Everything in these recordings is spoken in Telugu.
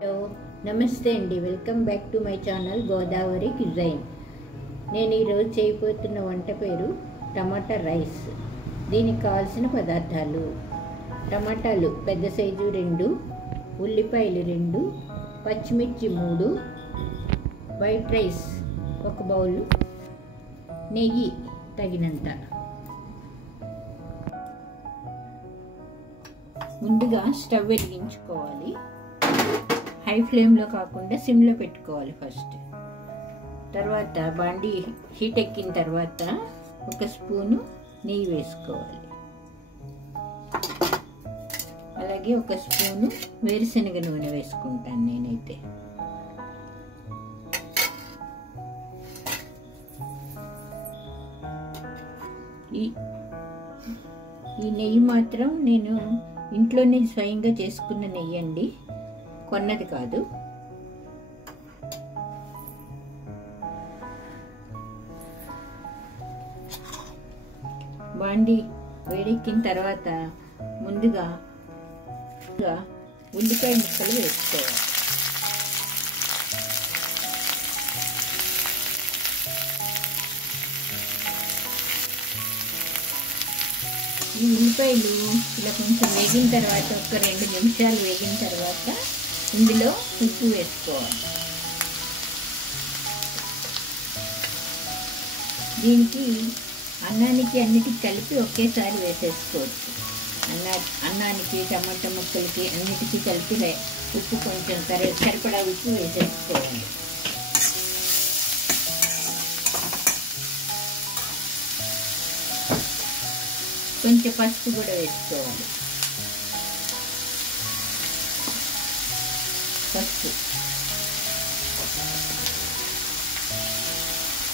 హలో నమస్తే అండి, welcome back to my channel Godavari cuisine. నేను ఈరోజు చేయబోతున్న వంట పేరు టమాటా రైస్. దీనికి కావాల్సిన పదార్థాలు: టమాటాలు పెద్ద సైజు 2, ఉల్లిపాయలు 2, పచ్చిమిర్చి 3, వైట్ రైస్ 1 బౌలు, నెయ్యి తగినంత. ముందుగా స్టవ్ వెలిగించుకోవాలి. హై ఫ్లేమ్లో కాకుండా సిమ్లో పెట్టుకోవాలి ఫస్ట్. తర్వాత బాండి హీట్ ఎక్కిన తర్వాత 1 స్పూను నెయ్యి వేసుకోవాలి. అలాగే 1 స్పూను వేరుశనగ నూనె వేసుకుంటాను నేనైతే. ఈ నెయ్యి మాత్రం నేను ఇంట్లోనే స్వయంగా చేసుకున్న నెయ్యి అండి, కొన్నది కాదు. బాండి వేడెక్కిన తర్వాత ముందుగా ఉల్లిపాయ ముక్కలు వేసుకోవాలి. ఈ ఉల్లిపాయలు ఇలా కొంచెం వేగిన తర్వాత 1-2 నిమిషాలు వేగిన తర్వాత ఇందులో ఉప్పు వేసుకోవాలి. దీనికి అన్నానికి అన్నిటికి కలిపి ఒకేసారి వేసేసుకోవచ్చు. అన్నానికి, టమాటా ముక్కలకి అన్నిటికీ కలిపి ఉప్పు కొంచెం సరిపడా ఉప్పు వేసేసుకోవాలి. కొంచెం పసుపు కూడా వేసుకోవాలి. పసుపు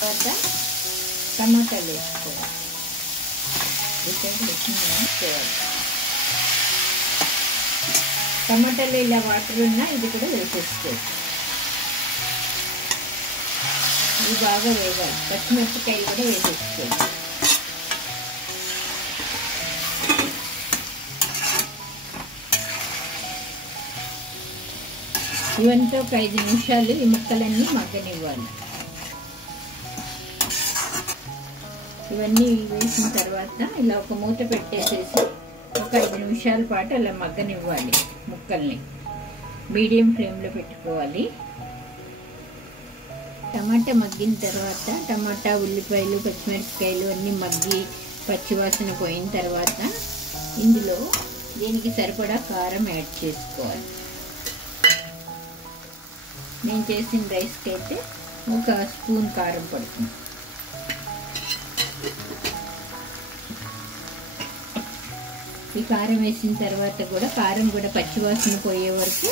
తర్వాత టమాటాలు వేసుకోవాలి. టమాటాలు ఇలా వాటర్ ఉన్నా ఇది కూడా వేసేసుకోవచ్చు. ఇది బాగా వేగాలి. పచ్చిమిరపకాయలు కూడా వేసేసుకోవాలి. ఇవంతా 5 నిమిషాలు ఈ ముక్కలన్నీ మగ్గనివ్వాలి. ఇవన్నీ వేసిన తర్వాత ఇలా ఒక మూత పెట్టేసేసి 5 నిమిషాల పాటు అలా మగ్గనివ్వాలి. ముక్కల్ని మీడియం ఫ్లేమ్లో పెట్టుకోవాలి. టమాటా మగ్గిన తర్వాత టమాటా, ఉల్లిపాయలు, పచ్చిమిరపకాయలు అన్నీ మగ్గి పచ్చివాసన పోయిన తర్వాత ఇందులో దీనికి సరిపడా కారం యాడ్ చేసుకోవాలి. నేను చేసిన రైస్కి అయితే 1 స్పూన్ కారం పడుతుంది. ఈ కారం వేసిన తర్వాత కూడా కారం కూడా పచ్చివాసన పోయే వరకు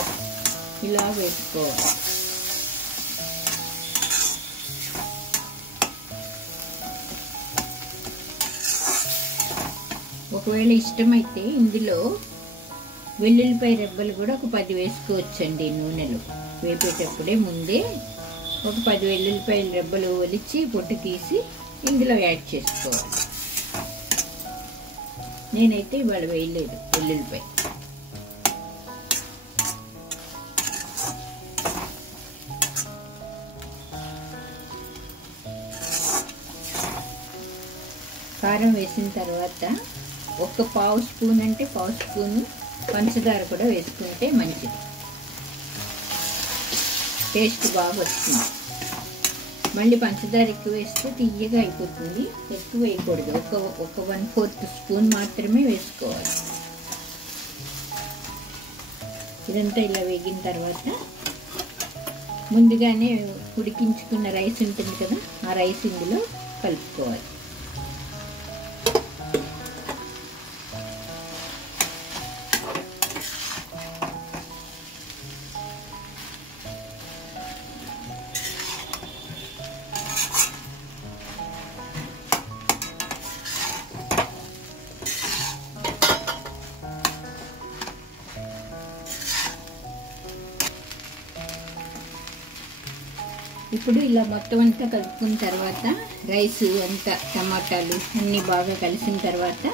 ఇలా వేసుకోవాలి. ఒకవేళ ఇష్టమైతే ఇందులో వెల్లుల్లిపాయ రెబ్బలు కూడా 10 వేసుకోవచ్చండి. నూనెలో వేపేటప్పుడే ముందే 10 వెల్లుల్లిపాయల రెబ్బలు ఒలిచి పొట్టు తీసి ఇందులో యాడ్ చేసుకోవాలి. నేనైతే ఇవాళ వేయలేదు వెల్లుల్లిపాయ. కారం వేసిన తర్వాత 1/2 స్పూన్ అంటే 1/2 స్పూను పంచదార కూడా వేసుకుంటే మంచిది, టేస్ట్ బాగా వస్తుంది. మళ్ళీ పంచదార ఎక్కువ వేస్తే తియ్యగా అయిపోతుంది. ఎక్కువ వేయకూడదు. ఒక 1/4 స్పూన్ మాత్రమే వేసుకోవాలి. ఇదంతా ఇలా వేగిన తర్వాత ముందుగానే ఉడికించుకున్న రైస్ ఉంటుంది కదా, ఆ రైస్ ఇందులో కలుపుకోవాలి. ఇప్పుడు ఇలా మొత్తం అంతా కలుపుకున్న తర్వాత రైస్ అంతా టమాటాలు అన్నీ బాగా కలిసిన తర్వాత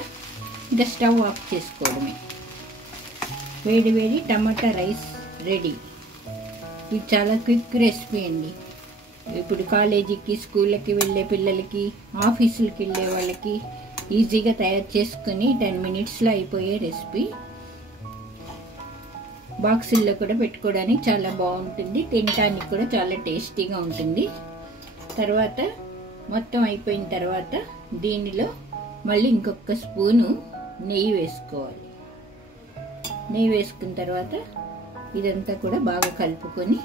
ఇంకా స్టవ్ ఆఫ్ చేసుకోవడమే. వేడి వేడి టమాటా రైస్ రెడీ. ఇది చాలా క్విక్ రెసిపీ అండి. ఇప్పుడు కాలేజీకి స్కూళ్ళకి వెళ్ళే పిల్లలకి, ఆఫీసులకి వెళ్ళే వాళ్ళకి ఈజీగా తయారు చేసుకుని 10 మినిట్స్లో అయిపోయే రెసిపీ. బాక్సుల్లో కూడా పెట్టుకోవడానికి చాలా బాగుంటుంది, తినడానికి కూడా చాలా టేస్టీగా ఉంటుంది. తర్వాత మొత్తం అయిపోయిన తర్వాత దీనిలో మళ్ళీ ఇంకొక స్పూను నెయ్యి వేసుకోవాలి. నెయ్యి వేసుకున్న తర్వాత ఇదంతా కూడా బాగా కలుపుకొని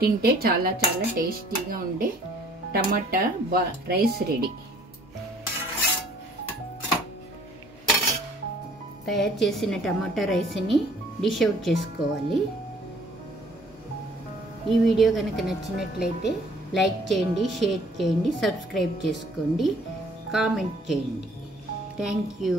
తింటే చాలా చాలా టేస్టీగా ఉండే టమాటా రైస్ రెడీ. తయారు చేసిన టమాటా రైస్ని డిష్ అవుట్ చేసుకోవాలి. ఈ వీడియో కనుక నచ్చినట్లయితే లైక్ చేయండి, షేర్ చేయండి, సబ్స్క్రైబ్ చేసుకోండి, కామెంట్ చేయండి. Thank you.